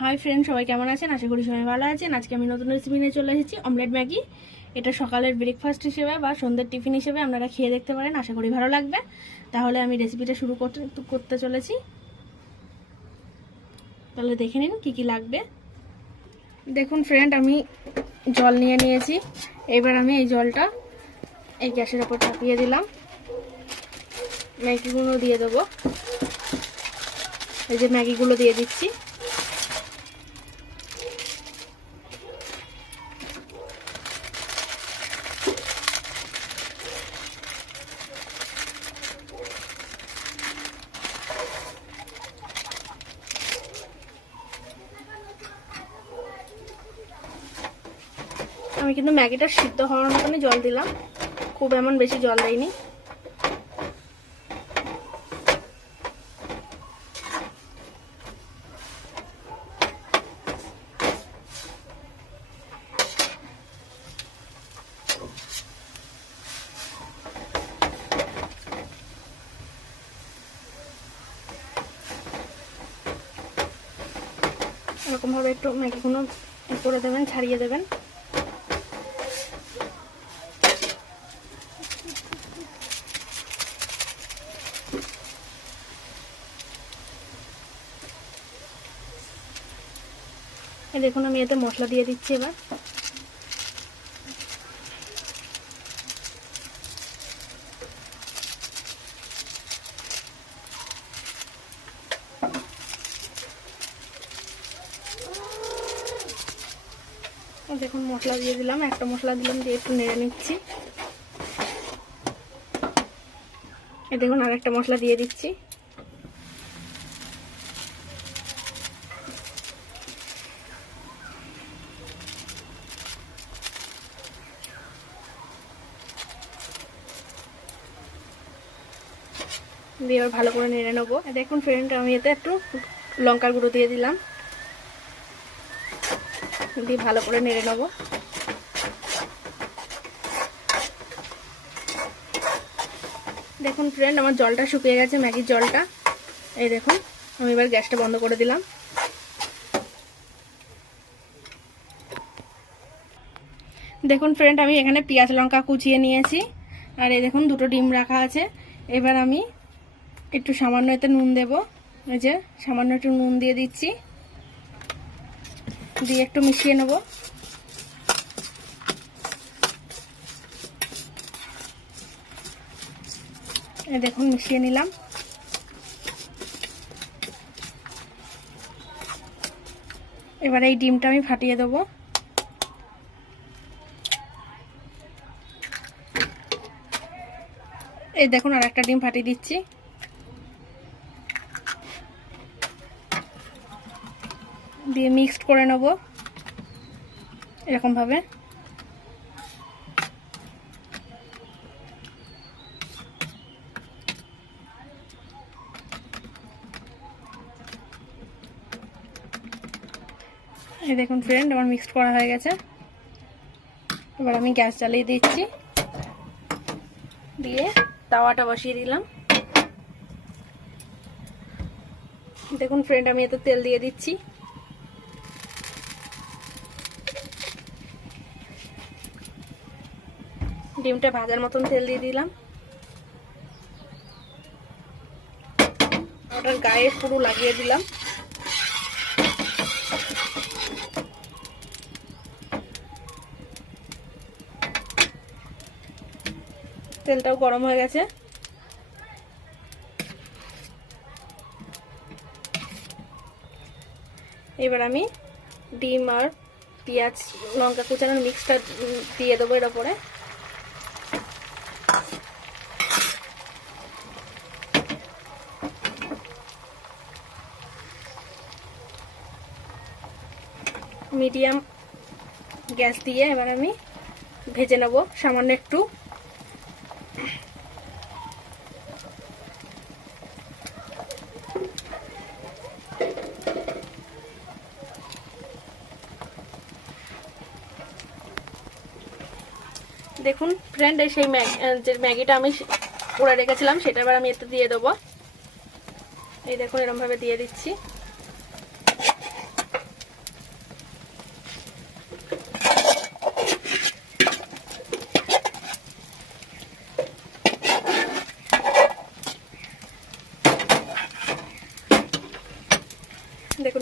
Hi friend সবাই কেমন আছেন? আশা করি সবাই ভালো আছেন। আজকে আমি নতুন রেসিপি নিয়ে চলে এসেছি অমলেট ম্যাগি। এটা সকালের ব্রেকফাস্ট হিসেবে বা সন্ধ্যের টিফিন হিসেবে আপনারা খেয়ে দেখতে পারেন, আশা করি ভালো লাগবে। তাহলে আমি রেসিপিটা শুরু করতে করতে চলেছি। তাহলে দেখে নিন কী কী লাগবে। দেখুন ফ্রেন্ড আমি জল নিয়ে নিয়েছি। এবার আমি এই জলটা এই গ্যাসের ওপর চাপিয়ে দিলাম। ম্যাগিগুলো দিয়ে দেবো। এই যে ম্যাগিগুলো দিয়ে দিচ্ছি। আমি কিন্তু ম্যাগিটা সিদ্ধ হওয়ার মতনই জল দিলাম। খুব এমন বেশি জল দেয়নি এরকমভাবে একটু ম্যাগিগুলো করে দেবেন, ছাড়িয়ে দেবেন। দেখুন আমি এতে মশলা দিয়ে দিচ্ছি এবার। দেখুন, মশলা দিয়ে দিলাম। একটা মশলা দিলাম দিয়ে একটু নেড়ে নিচ্ছি। এই দেখুন, আর একটা মশলা দিয়ে দিচ্ছি। দিয়ে এবার ভালো করে নেড়ে নেব। দেখুন ফ্রেন্ড আমি এতে একটু লঙ্কার গুঁড়ো দিয়ে দিলাম। দিয়ে ভালো করে নেড়ে নেব। দেখুন ফ্রেন্ড আমার জলটা শুকিয়ে গেছে, ম্যাগির জলটা। এই দেখুন, আমি এবার গ্যাসটা বন্ধ করে দিলাম। দেখুন ফ্রেন্ড আমি এখানে পেঁয়াজ লঙ্কা কুচিয়ে নিয়েছি। আর এই দেখুন, দুটো ডিম রাখা আছে। এবার আমি একটু সামান্য এতে নুন দেব। এই যে, সামান্য একটু নুন দিয়ে দিচ্ছি। দিয়ে একটু মিশিয়ে নেব। দেখুন, মিশিয়ে নিলাম। এবার এই ডিমটা আমি ফাটিয়ে দেবো। এই দেখুন আর একটা ডিম ফাটিয়ে দিচ্ছি। দিয়ে মিক্সড করে নেব এরকমভাবে। এই দেখুন ফ্রেন্ড আমার মিক্সড করা হয়ে গেছে। এবার আমি গ্যাস জ্বালিয়ে দিচ্ছি। দিয়ে তাওয়াটা বসিয়ে দিলাম। দেখুন ফ্রেন্ড আমি এতে তেল দিয়ে দিচ্ছি। ডিমটা ভাজার মতন তেল দিয়ে দিলাম। ওটার গায়ে পুরো লাগিয়ে দিলাম। তেলটাও গরম হয়ে গেছে। এবার আমি ডিম আর পেঁয়াজ, লঙ্কা কুচানোর মিক্সটা দিয়ে দেবো এর ওপরে। মিডিয়াম গ্যাস দিয়ে এবার আমি ভেজে নেব, সামান্য একটু। দেখুন ফ্রেন্ড সেই যে ম্যাগিটা আমি করে রেখেছিলাম, সেটা এবার আমি এতে দিয়ে দেবো। এই দেখুন, এরমভাবে দিয়ে দিচ্ছি।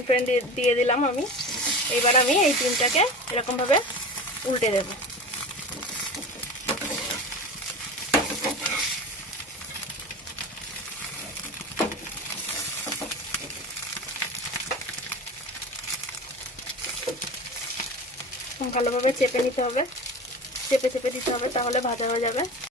ফ্রেন্ড দিয়ে দিলাম আমি। এবার আমি এই ডিমটাকে এরকমভাবে উল্টে দেবো। ভালোভাবে চেপে নিতে হবে। চেপে চেপে দিতে হবে, তাহলে ভাজা হয়ে যাবে।